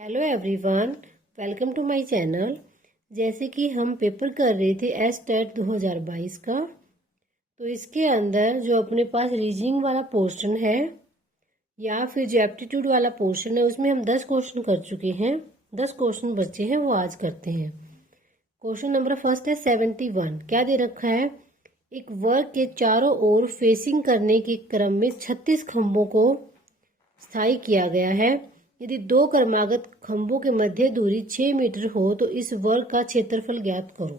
Hello everyone, welcome to my channel. जैसे कि हम पेपर कर रहे थे एसटेट 2022 का, तो इसके अंदर जो अपने पास रीजनिंग वाला पोर्शन है या फिर जो एप्टीट्यूड वाला पोर्शन है उसमें हम 10 क्वेश्चन कर चुके हैं। 10 क्वेश्चन बचे हैं, वो आज करते हैं। क्वेश्चन नंबर फर्स्ट है 71। क्या दे रखा है? एक वर्ग के चारों ओर फेसिंग करने के क्रम में 36 खंभों को स्थायी किया गया है। यदि दो क्रमागत खंभों के मध्य दूरी 6 मीटर हो तो इस वर्ग का क्षेत्रफल ज्ञात करो।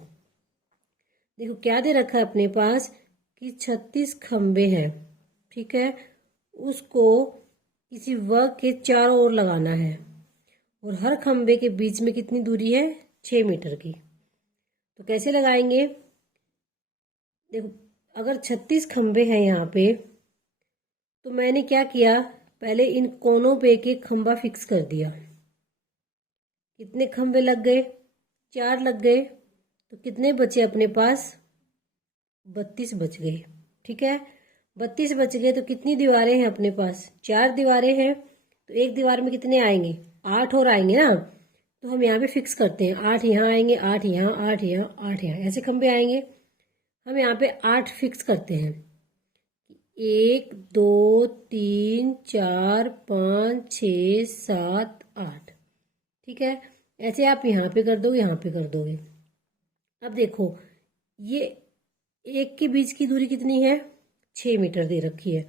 देखो क्या दे रखा है अपने पास कि 36 खंभे हैं, ठीक है। उसको किसी वर्ग के चारों ओर लगाना है और हर खंभे के बीच में कितनी दूरी है? 6 मीटर की। तो कैसे लगाएंगे? देखो अगर 36 खंभे हैं यहाँ पे, तो मैंने क्या किया, पहले इन कोनों पे एक एक खंभा फिक्स कर दिया। कितने खंभे लग गए? 4 लग गए। तो कितने बचे अपने पास? 32 बच गए, ठीक है। 32 बच गए तो कितनी दीवारें हैं अपने पास? 4 दीवारें हैं। तो एक दीवार में कितने आएंगे? 8 और आएंगे ना। तो हम यहाँ पे फिक्स करते हैं, 8 यहाँ आएंगे, 8 यहाँ, 8 यहाँ, 8 यहाँ, ऐसे खंभे आएंगे। हम यहाँ पे 8 फिक्स करते हैं। 1 2 3 4 5 6 7 8, ठीक है। ऐसे आप यहाँ पे कर दोगे, यहाँ पे कर दोगे। अब देखो ये एक के बीच की दूरी कितनी है? 6 मीटर दे रखी है।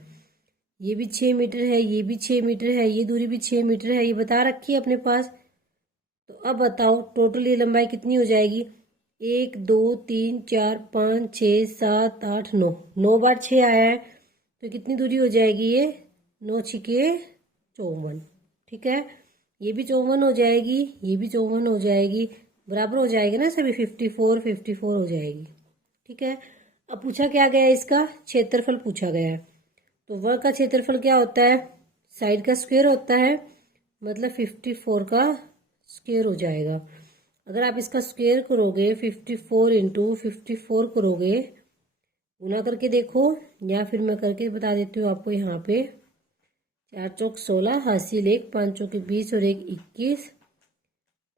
ये भी 6 मीटर है, ये भी 6 मीटर है, ये दूरी भी 6 मीटर है, ये बता रखी है अपने पास। तो अब बताओ टोटल ये लंबाई कितनी हो जाएगी? 1 2 3 4 5 6 7 8 9, 9 बार 6 आया है तो कितनी दूरी हो जाएगी? ये 9 छिके 54, ठीक है। ये भी 54 हो जाएगी, ये भी 54 हो जाएगी, बराबर हो जाएगी ना सभी। 54 54 हो जाएगी, ठीक है। अब पूछा क्या गया है? इसका क्षेत्रफल पूछा गया है। तो वर्ग का क्षेत्रफल क्या होता है? साइड का स्क्वायर होता है, मतलब 54 का स्क्वायर हो जाएगा। अगर आप इसका स्क्वायर करोगे 54 इंटू 54 करोगे, गुना करके देखो, या फिर मैं करके बता देती हूँ आपको। यहाँ पे 4 चौक 16, हासिल 1, 5 चौके 20 और 1 21,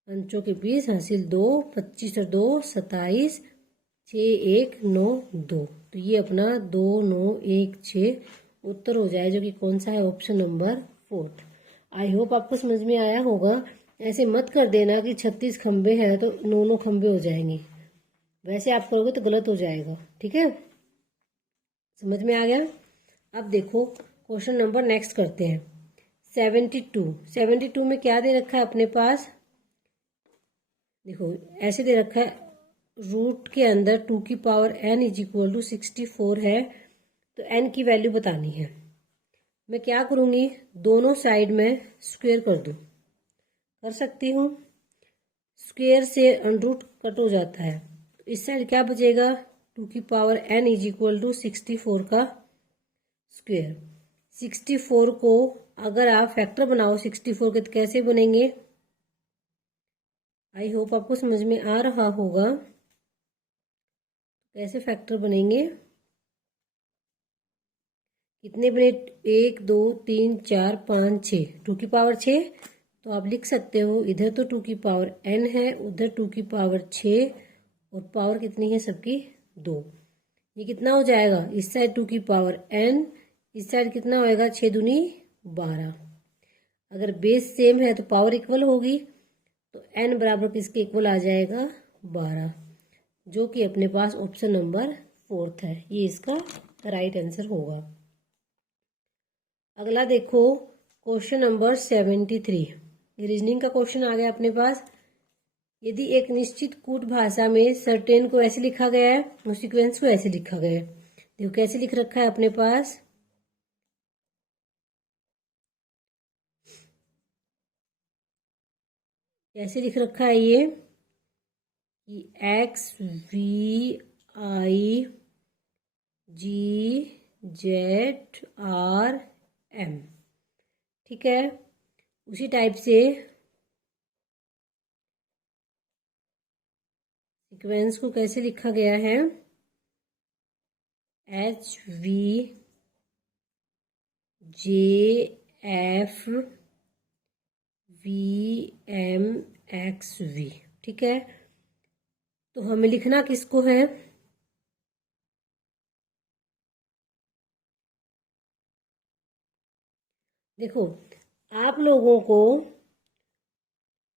5 चौके 20, हासिल 2, 25 और 2 27, 6 1 9 2। तो ये अपना 2 9 1 6 उत्तर हो जाए, जो कि कौन सा है? Option number 4। आई होप आपको समझ में आया होगा। ऐसे मत कर देना कि 36 खंबे हैं तो 9 खंबे हो जाएंगे, वैसे आप करोगे तो गलत हो जाएगा, ठीक है। समझ में आ गया? अब देखो क्वेश्चन नंबर नेक्स्ट करते हैं 72। 72 में क्या दे रखा है अपने पास? देखो ऐसे दे रखा है, रूट के अंदर 2 की power n is equal to 64 है। तो n की वैल्यू बतानी है। मैं क्या करूँगी, दोनों साइड में स्क्वायर कर दूँ, कर सकती हूँ। स्क्वायर से अंडरूट कट हो जाता है, तो इस साइड क्या बचेगा? 2 की power n is equal to 64 का स्क्वायर। 64 को अगर आप फैक्टर बनाओ 64 के, तो कैसे बनेंगे? आई होप आपको समझ में आ रहा होगा। कैसे फैक्टर बनेंगे? कितने बने? 1 2 3 4 5 6, 2 की पावर 6। तो आप लिख सकते हो, इधर तो 2 की पावर n है, उधर 2 की पावर 6, और पावर कितनी है सबकी? 2। ये कितना हो जाएगा? इस साइड 2 की पावर n, इस साइड कितना होएगा? 6 दूनी 12। अगर बेस सेम है तो पावर इक्वल होगी, तो n बराबर किसके इक्वल आ जाएगा? 12, जो कि अपने पास ऑप्शन नंबर 4 है। ये इसका राइट आंसर होगा। अगला देखो क्वेश्चन नंबर 73। रीजनिंग का क्वेश्चन आ गया अपने पास। यदि एक निश्चित कूट भाषा में सर्टेन को ऐसे लिखा गया है और सीक्वेंस को ऐसे लिखा गया है, देखो कैसे लिख रखा है अपने पास। कैसे लिख रखा है ये कि X V I G Z R M, ठीक है। उसी टाइप से सीक्वेंस को कैसे लिखा गया है? H V J F V M X V. ठीक है, तो हमें लिखना किसको है, देखो आप लोगों को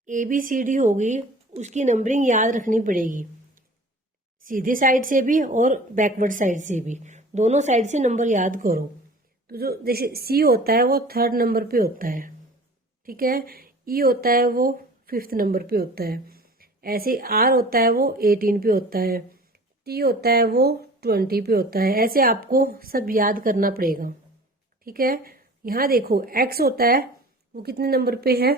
ABCD होगी उसकी नंबरिंग याद रखनी पड़ेगी, सीधे साइड से भी और बैकवर्ड साइड से भी, दोनों साइड से नंबर याद करो। तो जो जैसे C होता है वो 3rd नंबर पे होता है, ठीक है, E होता है वो 5th नंबर पे होता है, ऐसे R होता है वो 18 पे होता है, T होता है वो 20 पे होता है, ऐसे आपको सब याद करना पड़ेगा। ठीक है, यहाँ देखो X होता है वो कितने नंबर पे है,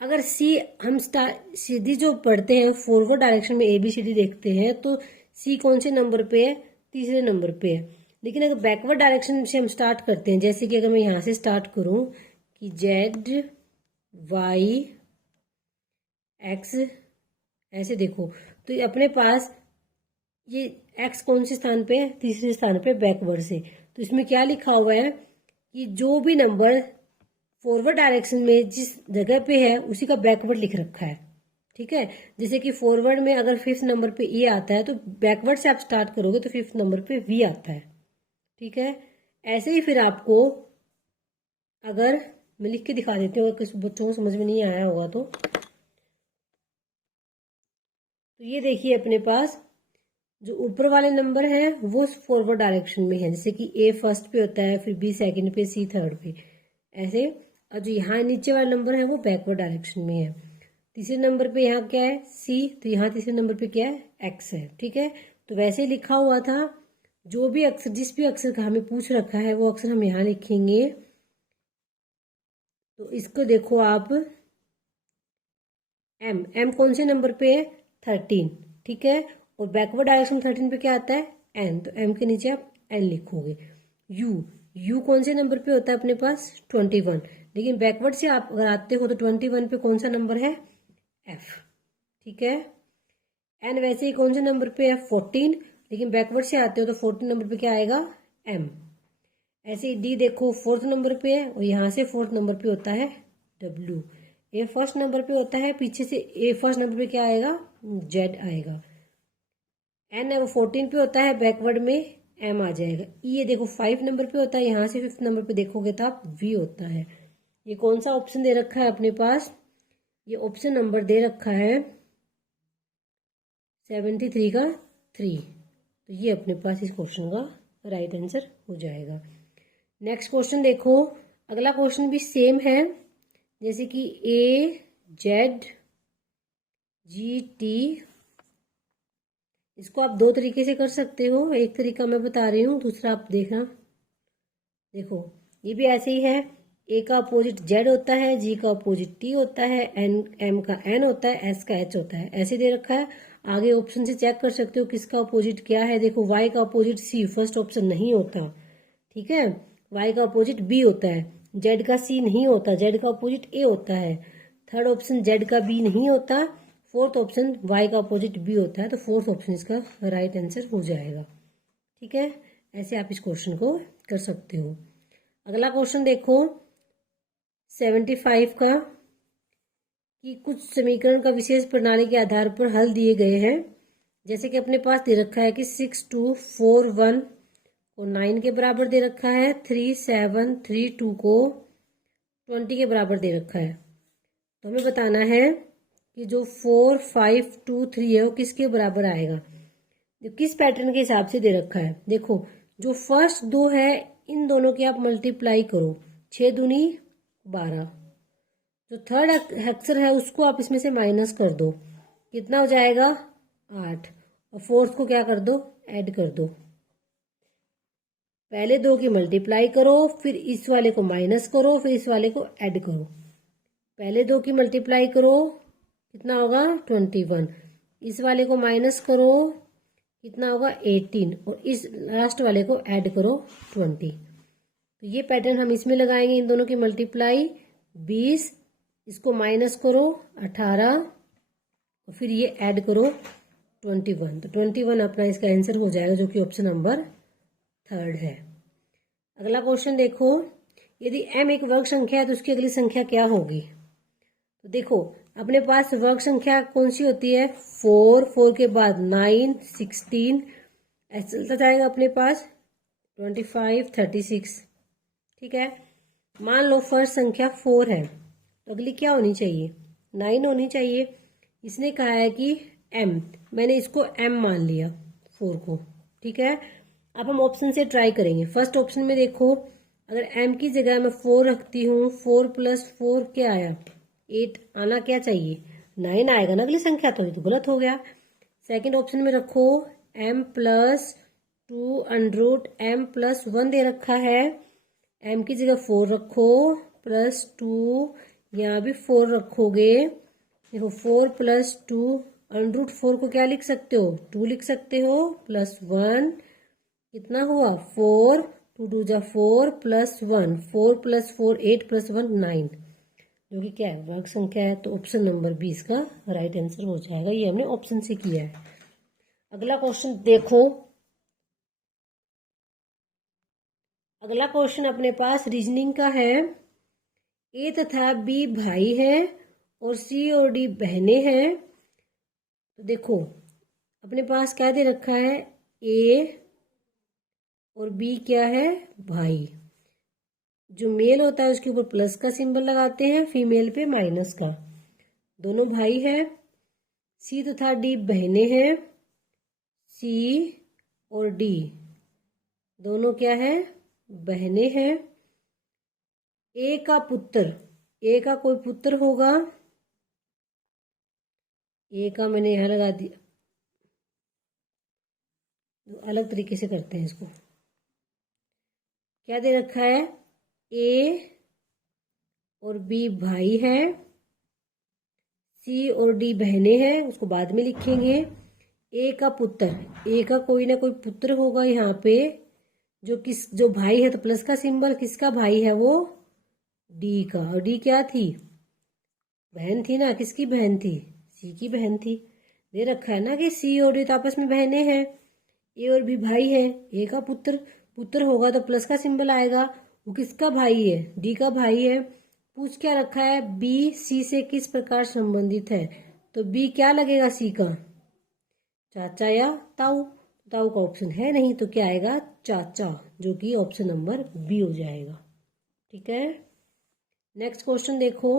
अगर C हम सीधी जो पढ़ते हैं फॉरवर्ड डायरेक्शन में ABCD देखते हैं तो C कौन से नंबर पे है, 3रे नंबर पे है। लेकिन अगर बैकवर्ड डायरेक्शन से हम स्टार्ट करते हैं, जैसे कि अगर मैं यहाँ से स्टार्ट करूँ कि Z Y X, ऐसे देखो तो अपने पास ये X कौन से स्थान पे है, 3रे स्थान पे बैकवर्ड से। तो इसमें क्या लिखा हुआ है कि जो भी नंबर फॉरवर्ड डायरेक्शन में जिस जगह पे है उसी का बैकवर्ड लिख रखा है। ठीक है, जैसे कि फॉरवर्ड में अगर 5th नंबर पे ए आता है तो बैकवर्ड से आप स्टार्ट करोगे तो 5th नंबर पे वी आता है। ठीक है, ऐसे ही फिर आपको, अगर मैं लिख के दिखा देती हूँ, किसी बच्चों को समझ में नहीं आया होगा तो ये देखिए अपने पास जो ऊपर वाले नंबर है वो फॉरवर्ड डायरेक्शन में है, जैसे कि A फर्स्ट पे होता है, फिर B सेकंड पे, C थर्ड पे, ऐसे। और जो यहाँ नीचे वाला नंबर है वो बैकवर्ड डायरेक्शन में है। 3रे नंबर पे यहाँ क्या है C, तो यहाँ 3रे नंबर पे क्या है X है। ठीक है, तो वैसे ही लिखा हुआ था, जो भी अक्षर, जिस भी अक्षर का हमें पूछ रखा है वो अक्षर हम यहाँ लिखेंगे। तो इसको देखो आप, M कौन से नंबर पे है, 13। ठीक है, और बैकवर्ड डायरेक्शन 13 पे क्या आता है, N, तो M के नीचे आप N लिखोगे। U कौन से नंबर पे होता है अपने पास, 21, लेकिन बैकवर्ड से आप अगर आते हो तो 21 पे कौन सा नंबर है, F। ठीक है, N वैसे ही कौन से नंबर पे है, 14, लेकिन बैकवर्ड से आते हो तो 14 नंबर पे क्या आएगा, M। ऐसे ही D देखो 4th नंबर पे है और यहाँ से 4th नंबर पे होता है W। A फर्स्ट नंबर पे होता है, पीछे से A फर्स्ट नंबर पे क्या आएगा, Z आएगा। N है वो 14 पे होता है, बैकवर्ड में M आ जाएगा। E ये देखो 5 नंबर पे होता है, यहाँ से 5th नंबर पे देखोगे तो आप V होता है। ये कौन सा ऑप्शन दे रखा है अपने पास, ये ऑप्शन नंबर दे रखा है 73 का 3। तो ये अपने पास इस क्वेश्चन का राइट आंसर हो जाएगा। नेक्स्ट क्वेश्चन देखो, अगला क्वेश्चन भी सेम है, जैसे कि AZGT, इसको आप 2 तरीके से कर सकते हो, एक तरीका मैं बता रही हूँ, दूसरा आप देखना। देखो ये भी ऐसे ही है, A का अपोजिट Z होता है, G का अपोजिट T होता है, M का N होता है, S का H होता है, ऐसे दे रखा है। आगे ऑप्शन से चेक कर सकते हो किसका अपोजिट क्या है। देखो Y का अपोजिट C फर्स्ट ऑप्शन नहीं होता, ठीक है, Y का अपोजिट B होता है, Z का C नहीं होता, Z का अपोजिट A होता है, 3rd ऑप्शन Z का B नहीं होता, 4th ऑप्शन Y का अपोजिट B होता है, तो 4th ऑप्शन इसका राइट आंसर हो जाएगा। ठीक है, ऐसे आप इस क्वेश्चन को कर सकते हो। अगला क्वेश्चन देखो 75 का, कि कुछ समीकरण का विशेष प्रणाली के आधार पर हल दिए गए हैं। जैसे कि अपने पास दे रखा है कि 6, 2, 4, 1 को 9 के बराबर दे रखा है, 3, 7, 3, 2 को 20 के बराबर दे रखा है। तो हमें बताना है कि जो 4, 5, 2, 3 है वो किसके बराबर आएगा, किस पैटर्न के हिसाब से दे रखा है। देखो जो फर्स्ट 2 है इन दोनों के आप मल्टीप्लाई करो, 6 दूनी 12, जो 3rd अक्षर है उसको आप इसमें से माइनस कर दो, कितना हो जाएगा 8, और 4th को क्या कर दो, ऐड कर दो। पहले 2 की मल्टीप्लाई करो, फिर इस वाले को माइनस करो, फिर इस वाले को ऐड करो। पहले 2 की मल्टीप्लाई करो, कितना होगा 21, इस वाले को माइनस करो, कितना होगा 18, और इस लास्ट वाले को ऐड करो 20। तो ये पैटर्न हम इसमें लगाएंगे, इन दोनों की मल्टीप्लाई 20, इसको माइनस करो 18, और फिर ये ऐड करो 21, तो 21 अपना इसका आंसर हो जाएगा, जो कि ऑप्शन नंबर 3rd है। अगला क्वेश्चन देखो, यदि m एक वर्ग संख्या है तो उसकी अगली संख्या क्या होगी। तो देखो अपने पास वर्ग संख्या कौन सी होती है, 4, 4 के बाद 9, 16, ऐसे चलता जाएगा अपने पास 25, 36। ठीक है, मान लो फर्स्ट संख्या 4 है तो अगली क्या होनी चाहिए, 9 होनी चाहिए। इसने कहा है कि m, मैंने इसको m मान लिया 4 को। ठीक है, अब हम ऑप्शन से ट्राई करेंगे। फर्स्ट ऑप्शन में देखो, अगर m की जगह मैं 4 रखती हूँ, 4 + 4 क्या आया, 8 आना क्या चाहिए, 9 आएगा ना अगली संख्या, तो ये तो गलत हो गया। सेकंड ऑप्शन में रखो m + 2 √m + 1 दे रखा है, m की जगह 4 रखो +2, यहाँ भी 4 रखोगे। देखो 4 + 2 √4 को क्या लिख सकते हो, 2 लिख सकते हो, +1 कितना हुआ 4, 2 2 जा 4 +1, 4 + 4 8 + 1 9, जो कि क्या है, वर्ग संख्या है। तो ऑप्शन नंबर 20 का राइट आंसर हो जाएगा। ये हमने ऑप्शन से किया है। अगला क्वेश्चन देखो, अगला क्वेश्चन अपने पास रीजनिंग का है। ए तथा बी भाई है और सी और डी बहनें हैं। तो देखो अपने पास क्या दे रखा है, ए और बी क्या है, भाई। जो मेल होता है उसके ऊपर प्लस का सिंबल लगाते हैं, फीमेल पे माइनस का। दोनों भाई है। सी तथा डी बहनें हैं। सी और डी दोनों क्या है, बहनें हैं। ए का पुत्र, ए का कोई पुत्र होगा, ए का मैंने यहां लगा दिया, अलग तरीके से करते हैं इसको। क्या दे रखा है, ए और बी भाई है, सी और डी बहनें हैं, उसको बाद में लिखेंगे। ए का पुत्र, ए का कोई ना कोई पुत्र होगा यहाँ पे, जो भाई है, तो प्लस का सिंबल, किसका भाई है वो, डी का। और डी क्या थी, बहन थी ना, किसकी बहन थी, सी की बहन थी। दे रखा है ना कि सी और डी तो आपस में बहनें हैं, ए और बी भाई है। ए का पुत्र होगा तो प्लस का सिंबल आएगा, वो किसका भाई है, डी का भाई है। पूछ क्या रखा है, बी सी से किस प्रकार संबंधित है, तो बी क्या लगेगा, सी का चाचा या ताऊ। ताऊ का ऑप्शन है नहीं, तो क्या आएगा, चाचा, जो कि ऑप्शन नंबर बी हो जाएगा। ठीक है, नेक्स्ट क्वेश्चन देखो।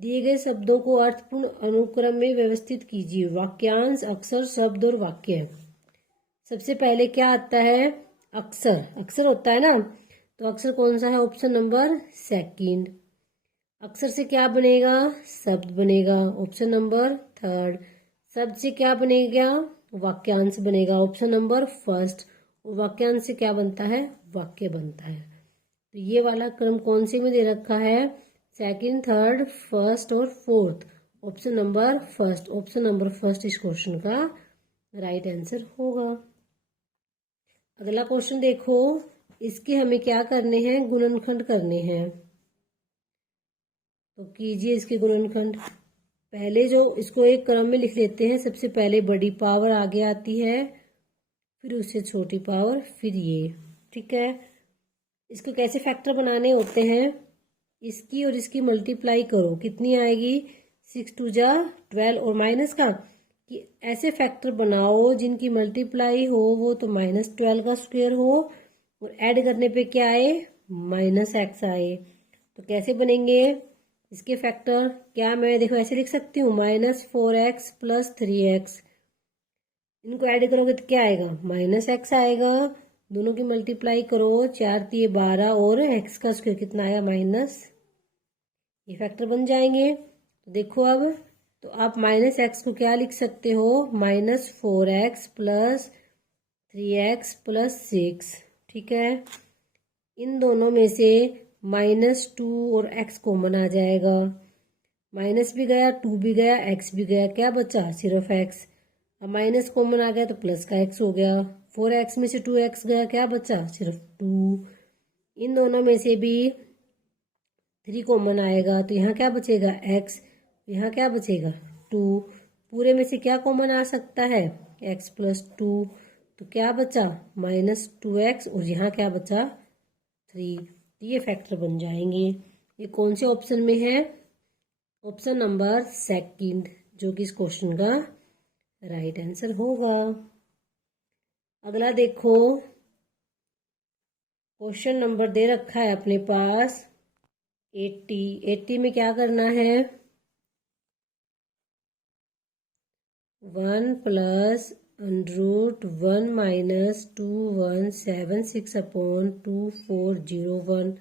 दिए गए शब्दों को अर्थपूर्ण अनुक्रम में व्यवस्थित कीजिए। वाक्यांश, अक्षर, शब्द और वाक्य। सबसे पहले क्या आता है, अक्षर। अक्षर होता है ना, तो अक्षर कौन सा है, ऑप्शन नंबर सेकंड। अक्षर से क्या बनेगा, शब्द बनेगा, ऑप्शन नंबर थर्ड। शब्द से क्या बनेगा, वाक्यांश बनेगा, ऑप्शन नंबर फर्स्ट। वाक्यांश से क्या बनता है, वाक्य बनता है। तो ये वाला क्रम कौन से में दे रखा है, सेकंड, थर्ड, फर्स्ट और fourth, option number first. Option number first इस क्वेश्चन का राइट आंसर होगा। अगला क्वेश्चन देखो, इसके हमें क्या करने हैं, गुणनखंड करने हैं। तो कीजिए इसके गुणनखंड। पहले जो इसको एक क्रम में लिख लेते हैं, सबसे पहले बड़ी पावर आगे आती है, फिर उससे छोटी पावर, फिर ये। ठीक है, इसको कैसे फैक्टर बनाने होते हैं, इसकी और इसकी मल्टीप्लाई करो, कितनी आएगी, 6 2 जा 12, और माइनस का, कि ऐसे फैक्टर बनाओ जिनकी मल्टीप्लाई हो वो तो -12 का स्क्वायर हो, और ऐड करने पे क्या आए, -x आए। तो कैसे बनेंगे इसके फैक्टर, क्या मैं देखो ऐसे लिख सकती हूँ, -4x + 3x। इनको ऐड करोगे तो क्या आएगा, -x आएगा। दोनों की मल्टीप्लाई करो, 4 3 12, और x का स्क्वायर कितना आएगा, माइनस। ये फैक्टर बन जाएंगे। तो देखो अब, तो आप -x को क्या लिख सकते हो, -4x + 3x + 6। ठीक है, इन दोनों में से -2 और x कॉमन आ जाएगा, माइनस भी गया, 2 भी गया, x भी गया, क्या बचा, सिर्फ x। अब माइनस कॉमन आ गया तो प्लस का x हो गया, 4x में से 2x गया, क्या बचा, सिर्फ 2। इन दोनों में से भी 3 कॉमन आएगा, तो यहाँ क्या बचेगा, x, यहाँ क्या बचेगा, 2। पूरे में से क्या कॉमन आ सकता है, x + 2, तो क्या बचा, -2x, और यहाँ क्या बचा, 3। तो ये फैक्टर बन जाएंगे। ये कौन से ऑप्शन में है, ऑप्शन नंबर सेकंड जो कि इस क्वेश्चन का राइट आंसर होगा। अगला देखो, क्वेश्चन नंबर दे रखा है अपने पास 80। 80 में क्या करना है, 1 plus √1 minus 2176 upon 2401,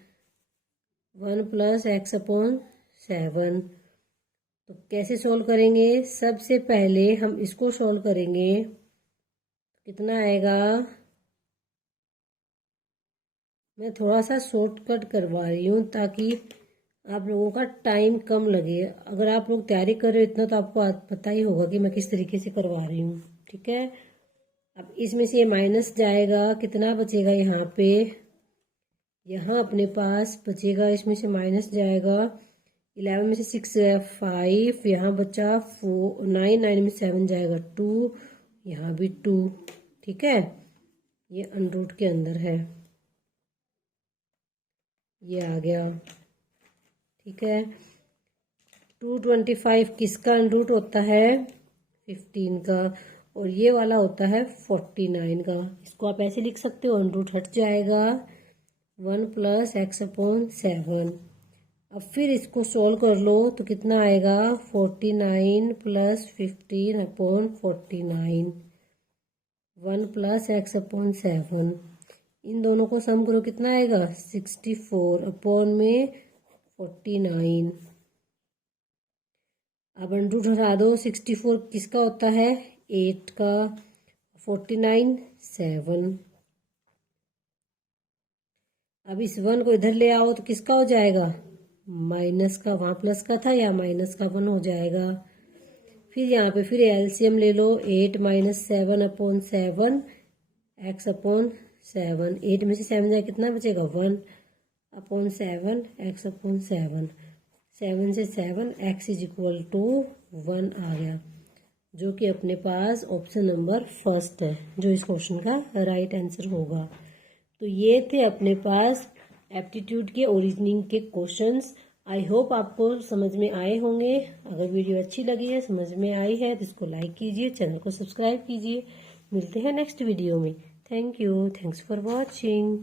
1 plus x upon 7। तो कैसे सॉल्व करेंगे, सबसे पहले हम इसको सॉल्व करेंगे। कितना आएगा, मैं थोड़ा सा शॉर्टकट करवा रही हूँ ताकि आप लोगों का टाइम कम लगे। अगर आप लोग तैयारी कर रहे हो इतना तो आपको पता ही होगा कि मैं किस तरीके से करवा रही हूँ, ठीक है। अब इसमें से ये माइनस जाएगा, कितना बचेगा यहाँ पे, यहाँ अपने पास बचेगा, इसमें से माइनस जाएगा, 11 में से 6 गया 5, यहाँ बचा 4, 9, 9 में 7 जाएगा 2, यहाँ भी 2, ठीक है। ये अंडर के अंदर है, ये आ गया, ठीक है। 225 किसका अंडर होता है, 15 का, और ये वाला होता है 49 का। इसको आप ऐसे लिख सकते हो, अंडर हट जाएगा, 1 प्लस x अपॉन 7। अब फिर इसको सोल्व कर लो तो कितना आएगा, 49 plus 15 upon 49, 1 plus x upon 7। इन दोनों को सम करो, कितना आएगा, 64 अपॉन में 49। अब अंडर हटा दो, 64 किसका होता है, 8 का, 49 7। अब इस 1 को इधर ले आओ तो किसका हो जाएगा, माइनस का, वहाँ प्लस का था, या माइनस का 1 हो जाएगा। फिर यहाँ पे फिर एलसीएम ले लो, 8 माइनस 7 अपॉन 7 x अपॉन 7। 8 में से 7 जाए कितना बचेगा, 1 अपॉन 7 x अपॉन 7। 7 से 7 x इज इक्वल टू 1 आ गया, जो कि अपने पास ऑप्शन नंबर फर्स्ट है, जो इस क्वेश्चन का राइट आंसर होगा। तो ये थे अपने पास एप्टीट्यूड के ओरिजनिंग के क्वेश्चंस। आई होप आपको समझ में आए होंगे। अगर वीडियो अच्छी लगी है, समझ में आई है, तो इसको लाइक कीजिए, चैनल को सब्सक्राइब कीजिए। मिलते हैं नेक्स्ट वीडियो में। Thank you, thanks for watching.